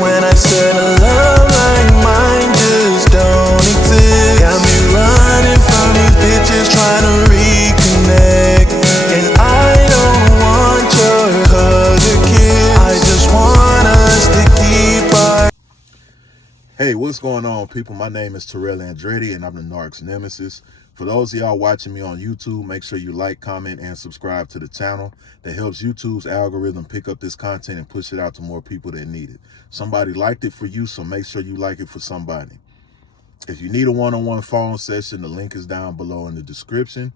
When I said a love like mine just don't exist. Got me running from these bitches trying to reconnect. And I don't want your hug or kiss. I just want us to keep our... Hey, what's going on, people? My name is Terrell Andretti, and I'm the Narc's Nemesis. For those of y'all watching me on YouTube, make sure you like, comment, and subscribe to the channel. That helps YouTube's algorithm pick up this content and push it out to more people that need it. Somebody liked it for you, so make sure you like it for somebody. If you need a one-on-one phone session, the link is down below in the description.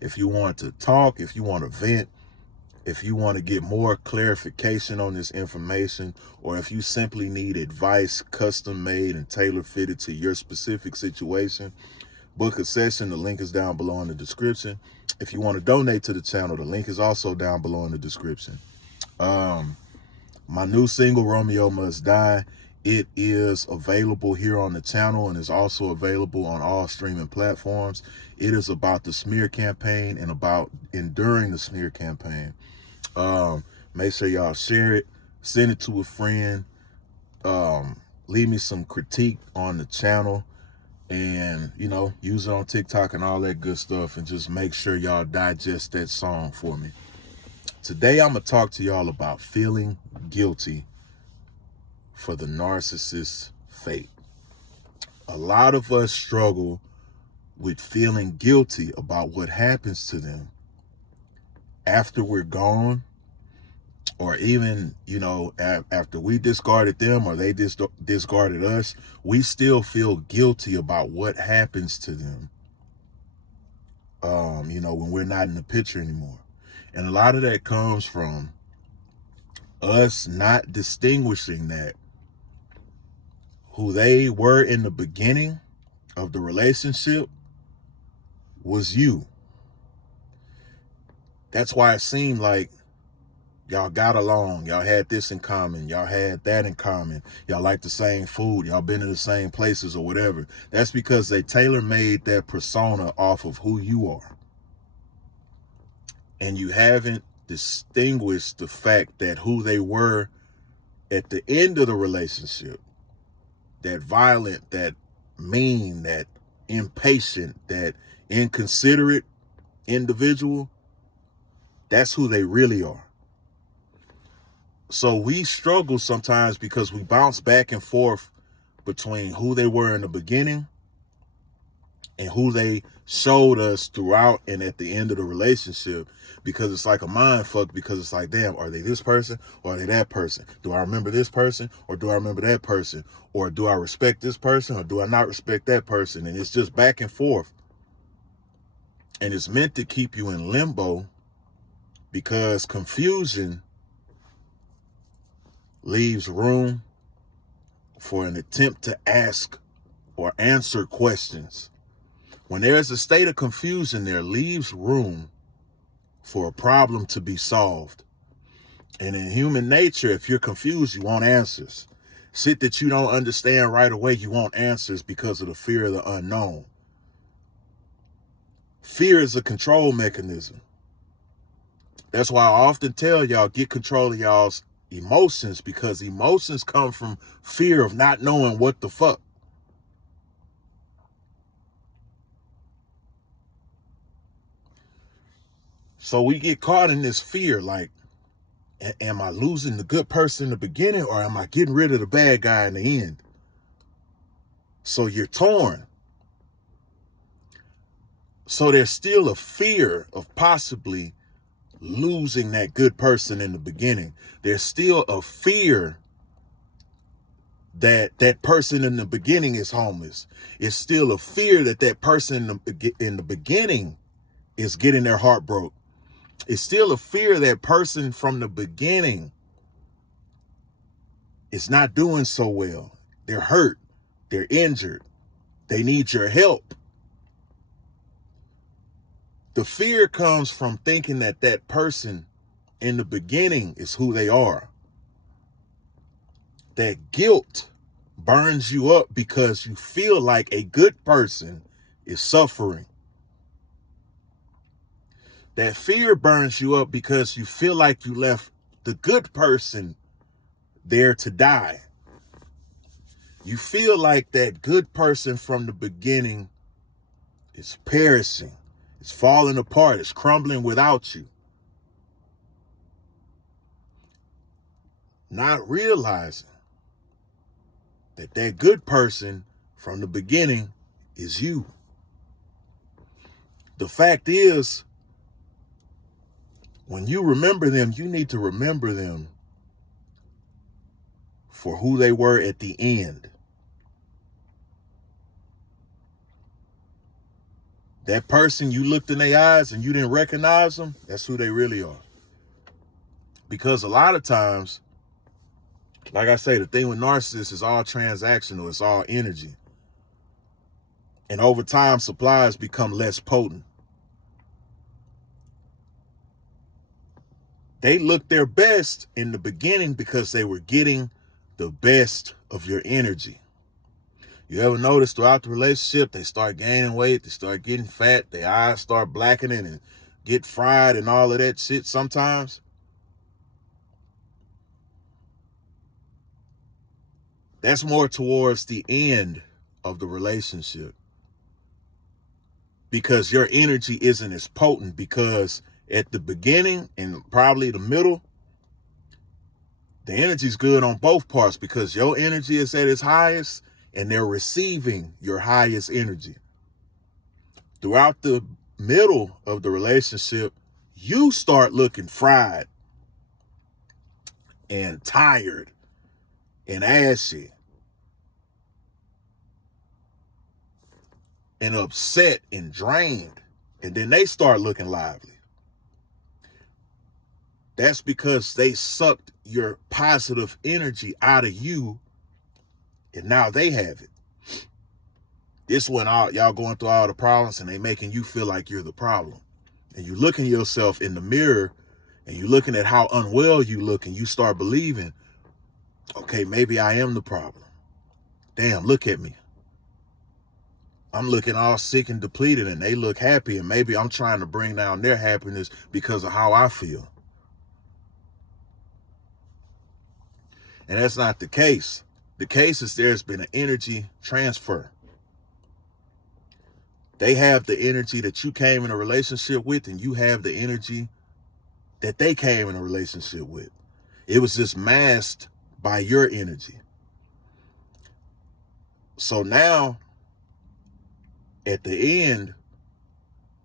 If you want to talk, if you want to vent, if you want to get more clarification on this information, or if you simply need advice custom made and tailor fitted to your specific situation, book a session. The link is down below in the description. If you want to donate to the channel, the link is also down below in the description. My new single, Romeo Must Die, it is available here on the channel and is also available on all streaming platforms. It is about the smear campaign and about enduring the smear campaign. Make sure y'all share it, send it to a friend, leave me some critique on the channel, and use it on TikTok and all that good stuff, and just make sure y'all digest that song for me. Today I'm gonna talk to y'all about feeling guilty for the narcissist's fate. A lot of us struggle with feeling guilty about what happens to them after we're gone, or even, after we discarded them or they discarded us. We still feel guilty about what happens to them, when we're not in the picture anymore. And a lot of that comes from us not distinguishing that who they were in the beginning of the relationship was you. That's why it seemed like y'all got along, y'all had this in common, y'all had that in common, y'all like the same food, y'all been to the same places or whatever. That's because they tailor-made that persona off of who you are. And you haven't distinguished the fact that who they were at the end of the relationship, that violent, that mean, that impatient, that inconsiderate individual, that's who they really are. So we struggle sometimes because we bounce back and forth between who they were in the beginning and who they showed us throughout and at the end of the relationship, because it's like a mind fuck, because it's like, damn, are they this person or are they that person? Do I remember this person or do I remember that person? Or do I respect this person or do I not respect that person? And it's just back and forth. And it's meant to keep you in limbo, because confusion leaves room for an attempt to ask or answer questions. When there's a state of confusion, there leaves room for a problem to be solved. And in human nature, if you're confused, you want answers. Shit that you don't understand right away, you want answers because of the fear of the unknown. Fear is a control mechanism. That's why I often tell y'all, get control of y'all's emotions, because emotions come from fear of not knowing what the fuck. So we get caught in this fear, like, am I losing the good person in the beginning or am I getting rid of the bad guy in the end? So you're torn. So there's still a fear of possibly losing that good person in the beginning. There's still a fear that that person in the beginning is homeless. It's still a fear that that person in the beginning is getting their heart broke. It's still a fear that person from the beginning is not doing so well. They're hurt. They're injured. They need your help. The fear comes from thinking that that person in the beginning is who they are. That guilt burns you up because you feel like a good person is suffering. That fear burns you up because you feel like you left the good person there to die. You feel like that good person from the beginning is perishing. It's falling apart. It's crumbling without you. Not realizing that that good person from the beginning is you. The fact is, when you remember them, you need to remember them for who they were at the end. That person you looked in their eyes and you didn't recognize them, that's who they really are. Because a lot of times, like I say, the thing with narcissists is all transactional. It's all energy. And over time, supplies become less potent. They look their best in the beginning because they were getting the best of your energy. You ever notice throughout the relationship, they start gaining weight, they start getting fat, their eyes start blackening and get fried and all of that shit sometimes? That's more towards the end of the relationship. Because your energy isn't as potent, because at the beginning and probably the middle, the energy's good on both parts because your energy is at its highest and they're receiving your highest energy. Throughout the middle of the relationship, you start looking fried and tired and ashy and upset and drained. And then they start looking lively. That's because they sucked your positive energy out of you, and now they have it. This when y'all going through all the problems and they making you feel like you're the problem. And you looking at yourself in the mirror and you looking at how unwell you look and you start believing, okay, maybe I am the problem. Damn, look at me. I'm looking all sick and depleted and they look happy, and maybe I'm trying to bring down their happiness because of how I feel. And that's not the case. The case is there's been an energy transfer. They have the energy that you came in a relationship with, and you have the energy that they came in a relationship with. It was just masked by your energy. So now, at the end,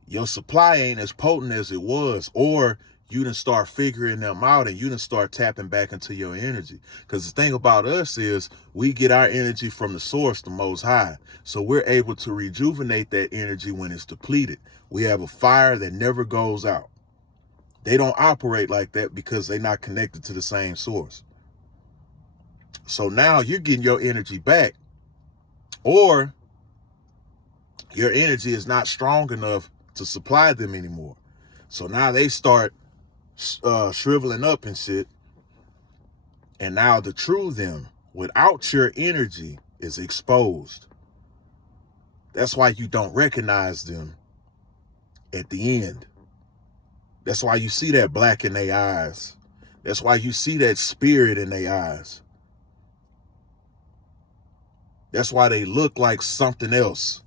your supply ain't as potent as it was, or you done start figuring them out and you done start tapping back into your energy. Because the thing about us is we get our energy from the source, the Most High. So we're able to rejuvenate that energy when it's depleted. We have a fire that never goes out. They don't operate like that because they're not connected to the same source. So now you're getting your energy back, or your energy is not strong enough to supply them anymore. So now they start shriveling up and shit. And now the true them without your energy is exposed. That's why you don't recognize them at the end. That's why you see that black in their eyes. That's why you see that spirit in their eyes. That's why they look like something else.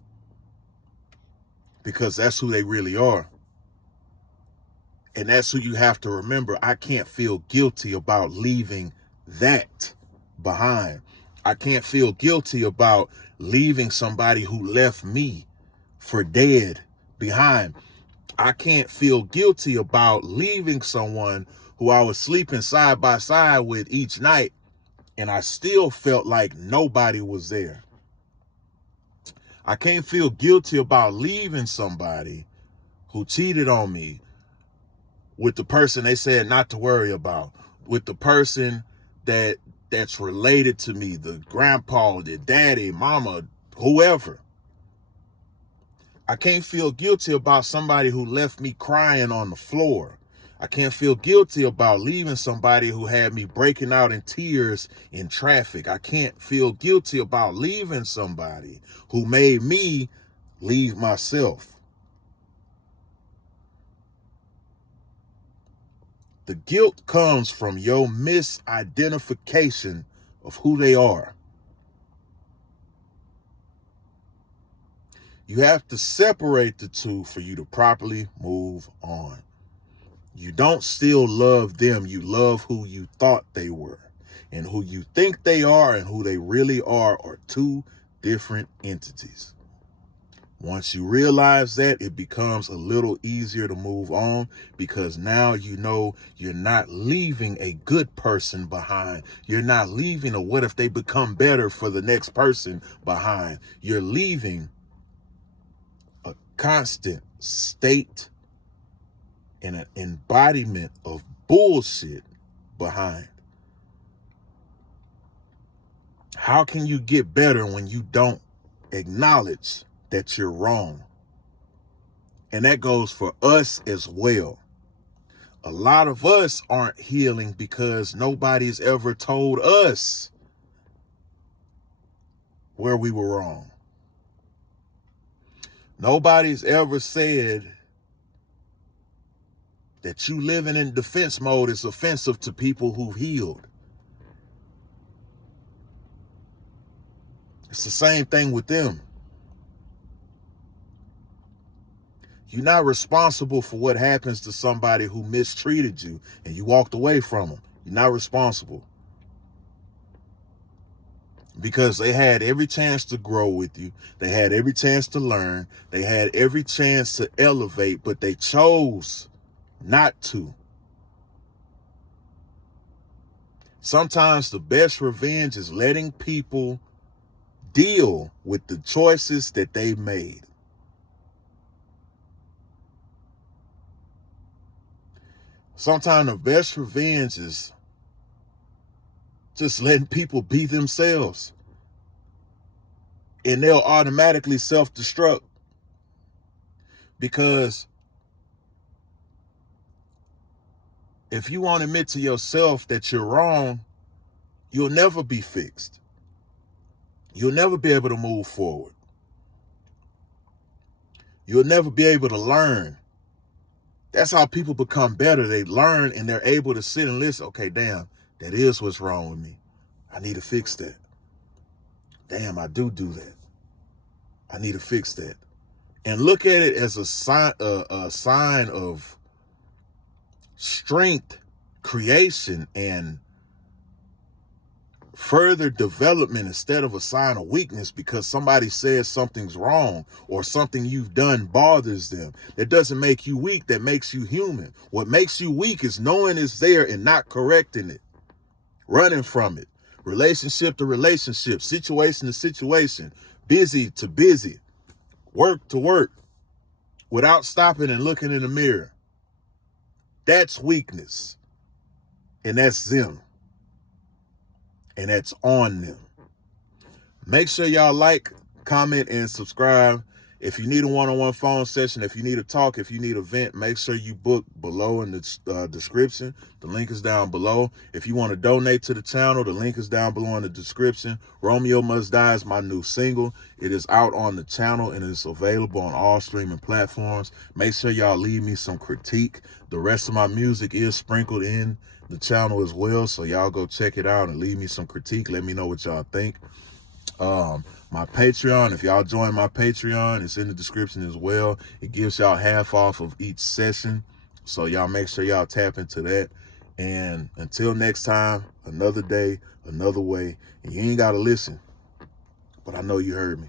Because that's who they really are. And that's who you have to remember. I can't feel guilty about leaving that behind. I can't feel guilty about leaving somebody who left me for dead behind. I can't feel guilty about leaving someone who I was sleeping side by side with each night, and I still felt like nobody was there. I can't feel guilty about leaving somebody who cheated on me with the person they said not to worry about, with the person that's related to me, the grandpa, the daddy, mama, whoever. I can't feel guilty about somebody who left me crying on the floor. I can't feel guilty about leaving somebody who had me breaking out in tears in traffic. I can't feel guilty about leaving somebody who made me leave myself. The guilt comes from your misidentification of who they are. You have to separate the two for you to properly move on. You don't still love them. You love who you thought they were. And who you think they are and who they really are two different entities. Once you realize that, it becomes a little easier to move on, because now you know you're not leaving a good person behind. You're not leaving a what if they become better for the next person behind. You're leaving a constant state and an embodiment of bullshit behind. How can you get better when you don't acknowledge that you're wrong? And that goes for us as well. A lot of us aren't healing because nobody's ever told us where we were wrong. Nobody's ever said that you living in defense mode is offensive to people who've healed. It's the same thing with them. You're not responsible for what happens to somebody who mistreated you and you walked away from them. You're not responsible. Because they had every chance to grow with you. They had every chance to learn. They had every chance to elevate, but they chose not to. Sometimes the best revenge is letting people deal with the choices that they made. Sometimes the best revenge is just letting people be themselves, and they'll automatically self-destruct, because if you won't admit to yourself that you're wrong, you'll never be fixed. You'll never be able to move forward. You'll never be able to learn. That's how people become better. They learn and they're able to sit and listen. Okay, damn, that is what's wrong with me. I need to fix that. Damn, I do that. I need to fix that. And look at it as a sign of strength, creation, and further development instead of a sign of weakness because somebody says something's wrong or something you've done bothers them. That doesn't make you weak. That makes you human. What makes you weak is knowing it's there and not correcting it, running from it, relationship to relationship, situation to situation, busy to busy, work to work, without stopping and looking in the mirror. That's weakness. And that's them. And that's on them. Make sure y'all like, comment, and subscribe. If you need a one-on-one phone session, if you need a talk, if you need a vent, make sure you book below in the description. The link is down below. If you want to donate to the channel, the link is down below in the description. Romeo Must Die is my new single. It is out on the channel and it's available on all streaming platforms. Make sure y'all leave me some critique. The rest of my music is sprinkled in the channel as well, so y'all go check it out and leave me some critique. Let me know what y'all think. My Patreon, if y'all join my Patreon, it's in the description as well. It gives y'all half off of each session, so y'all make sure y'all tap into that. And until next time, another day, another way. And you ain't gotta listen, but I know you heard me.